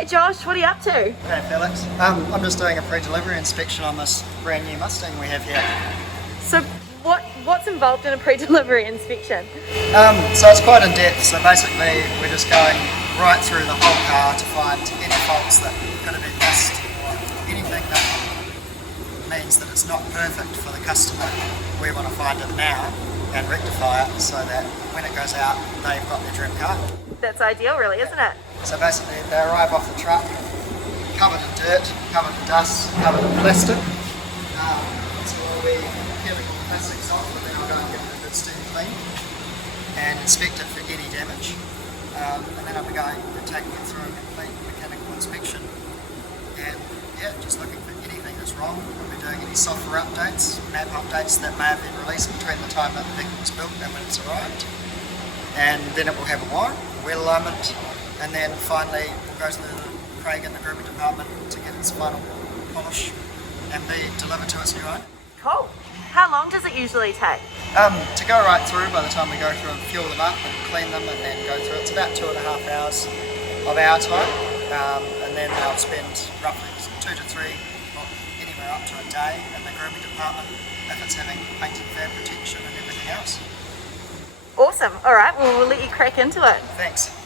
Hey Josh, what are you up to? Hey Felix, I'm just doing a pre-delivery inspection on this brand new Mustang we have here. So what's involved in a pre-delivery inspection? So it's quite in depth, so basically we're just going right through the whole car to find any faults that could have been missed or anything that means that it's not perfect for the customer. We want to find it now and rectify it so that when it goes out they've got their dream car. That's ideal really, isn't it? So basically they arrive off the truck covered in dirt, covered in dust, covered in plastic. So we'll be peeling all the plastics off, and then I'll go and give it a good steam clean and inspect it for any damage. And then I'll be going and taking it through a complete mechanical inspection and just looking for anything that's wrong. We'll be doing any software updates, map updates that may have been released between the time that the vehicle was built and when it's arrived. And then it will have a warrant, wheel alignment, and then finally we'll go to Craig in the grooming department to get its final polish and be delivered to its new owner. Cool. How long does it usually take? To go right through, by the time we go through and fuel them up and clean them and then go through, it's about 2.5 hours of our time, and then they'll spend roughly 2 to 3, or anywhere up to a day in the grooming department if it's having paint and fab protection and everything else. Awesome. All right, well we'll let you crack into it. Thanks.